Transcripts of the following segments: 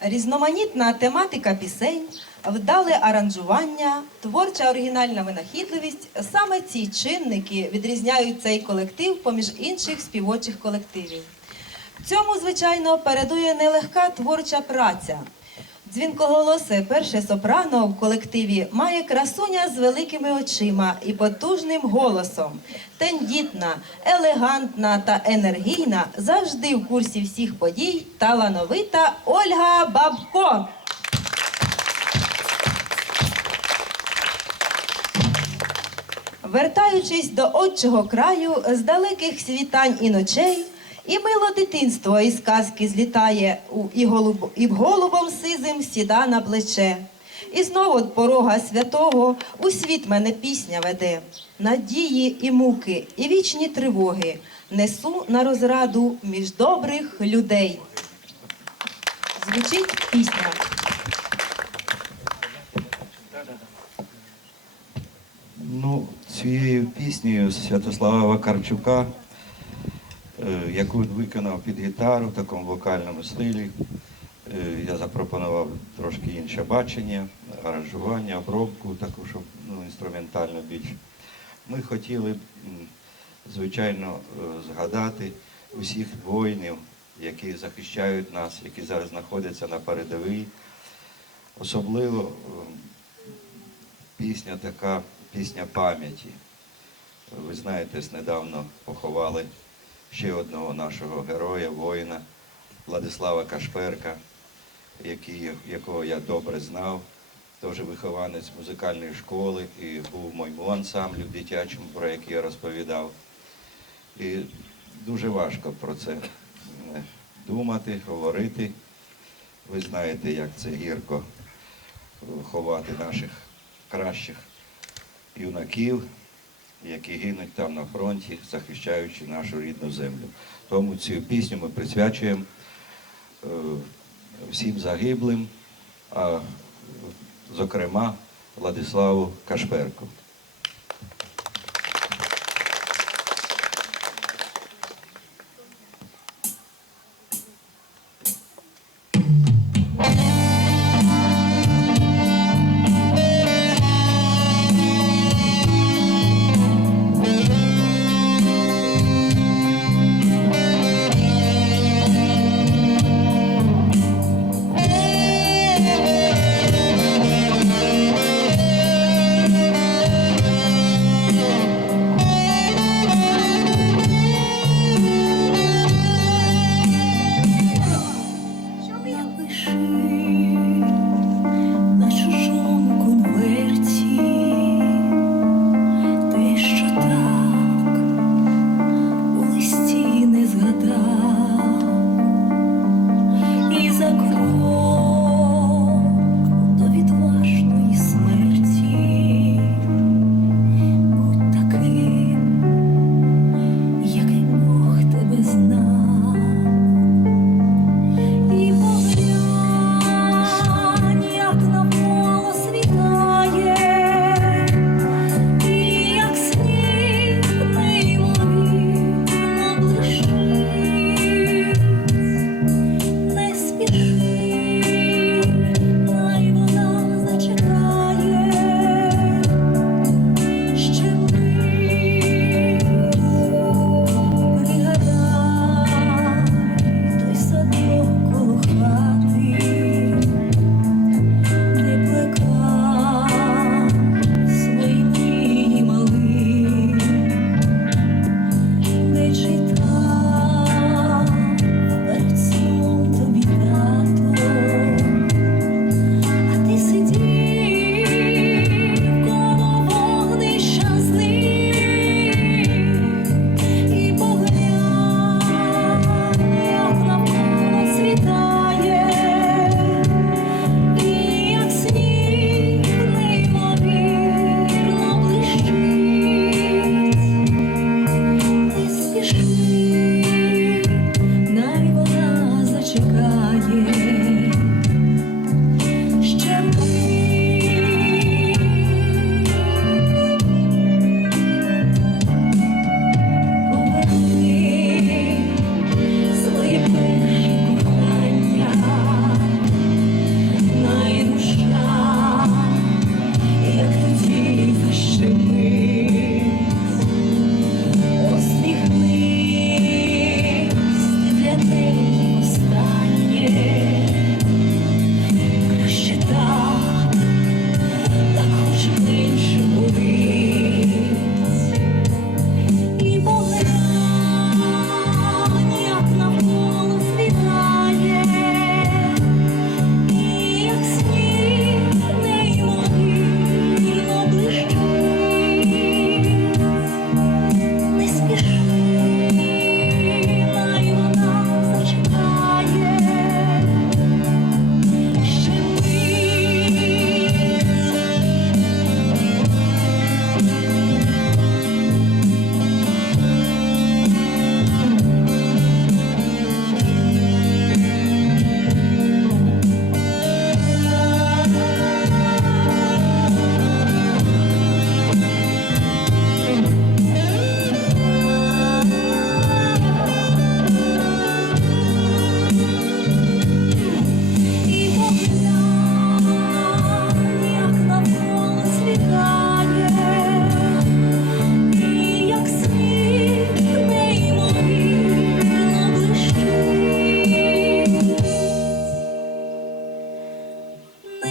Різноманітна тематика пісень, вдале аранжування, творча оригінальна винахідливість саме ці чинники відрізняють цей колектив поміж інших співочих колективів. Цьому, звичайно, передує нелегка творча праця. Дзвінкоголосе перше сопрано в колективі має красуня з великими очима і потужним голосом. Тендітна, елегантна та енергійна, завжди в курсі всіх подій, талановита Ольга Бабко. Вертаючись до отчого краю, з далеких світань і ночей, і мило дитинство із казки злітає, і, голуб, і голубом сизим сіда на плече. І знову от порога святого у світ мене пісня веде. Надії і муки, і вічні тривоги несу на розраду між добрих людей. Звучить пісня. Ну, цією піснею Святослава Вакарчука, яку він виконав під гітару в такому вокальному стилі, е, я запропонував трошки інше бачення, аранжування, обробку, таку, щоб ну, інструментально більше. Ми хотіли, м, звичайно, е, згадати усіх воїнів, які захищають нас, які зараз знаходяться на передовій. Особливо е, пісня така, пісня пам'яті. Ви знаєте, недавно поховали ще одного нашого героя, воїна Владислава Кашперка, який, якого я добре знав, теж вихованець музикальної школи і був моєму ансамблі в дитячому, про який я розповідав. І дуже важко про це е, думати, говорити. Ви знаєте, як це гірко е, ховати наших кращих юнаків, які гинуть там на фронті, захищаючи нашу рідну землю. Тому цю пісню ми присвячуємо е, всім загиблим, а зокрема Владиславу Кашперку.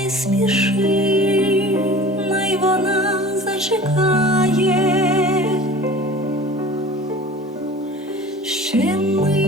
не спіши, най вона зачекає, ще ми.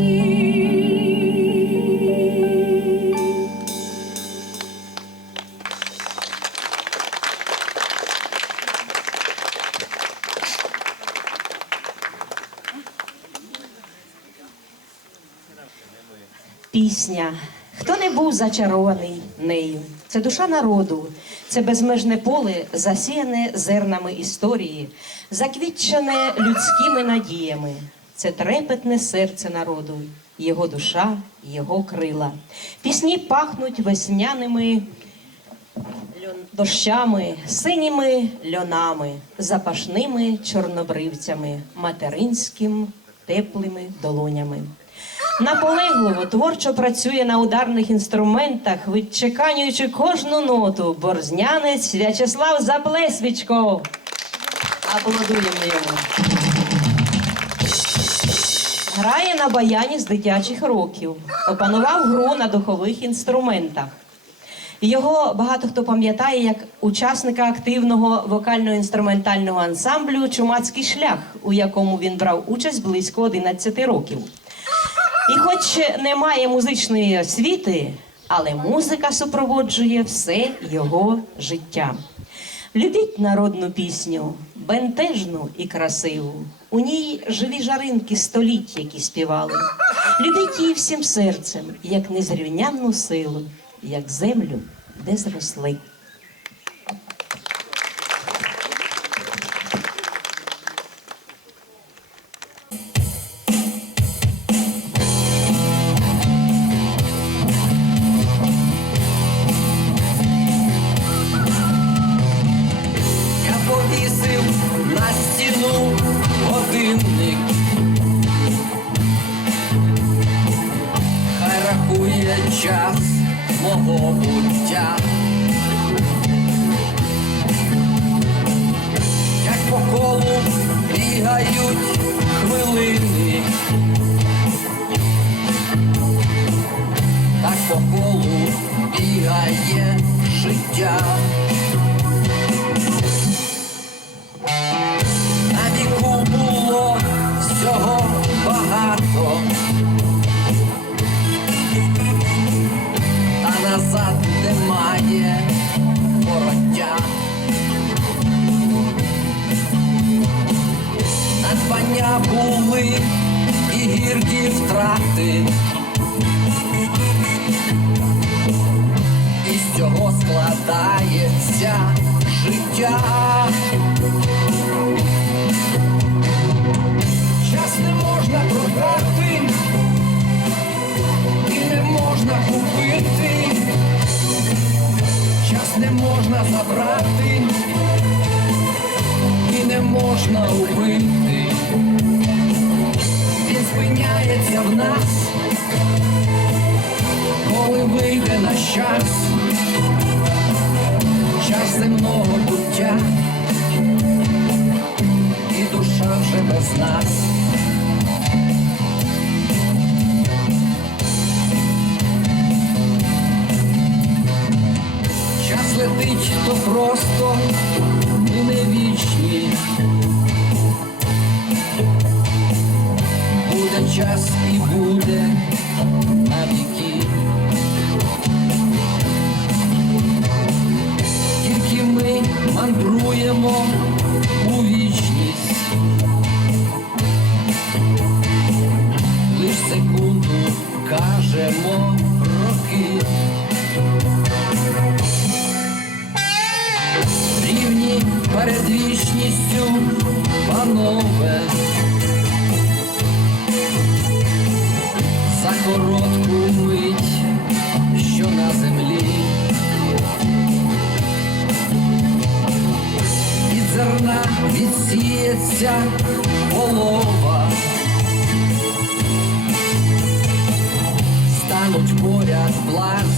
Пісня Хто не був зачарований нею? Це душа народу, це безмежне поле, засіяне зернами історії, заквітчене людськими надіями. Це трепетне серце народу, його душа, його крила. Пісні пахнуть весняними дощами, синіми льонами, запашними чорнобривцями, материнським теплими долонями. Наполегливо творчо працює на ударних інструментах, відчеканюючи кожну ноту. Борзнянець В'ячеслав Заплесвічко. Аплодуємо йому. Грає на баяні з дитячих років, опанував гру на духових інструментах. Його багато хто пам'ятає як учасника активного вокально-інструментального ансамблю Чумацький шлях, у якому він брав участь близько 11 років. І хоч немає музичної освіти, але музика супроводжує все його життя. Любіть народну пісню, бентежну і красиву. У ній живі жаринки століть, які співали. Любіть її всім серцем, як незрівнянну силу, як землю, де зросли. Мого. Як по колу бігають хвилини. Так по колу бігає життя. Немає вороття. Надбання були і гіркі втрати. І з цього складається життя. Час не можна продати і не можна купити, не можна забрати і не можна убити. Він спиняється в нас, коли вийде наш час, час земного буття і душа вже без нас. Летить то просто, ми не вічні. Буде час і буде на віки. Тільки ми мандруємо у вічність. Лиш секунду кажемо роки. перед вічністю, панове. За коротку мить, що на землі. Від зерна відсіється полова. Стануть поряд блазні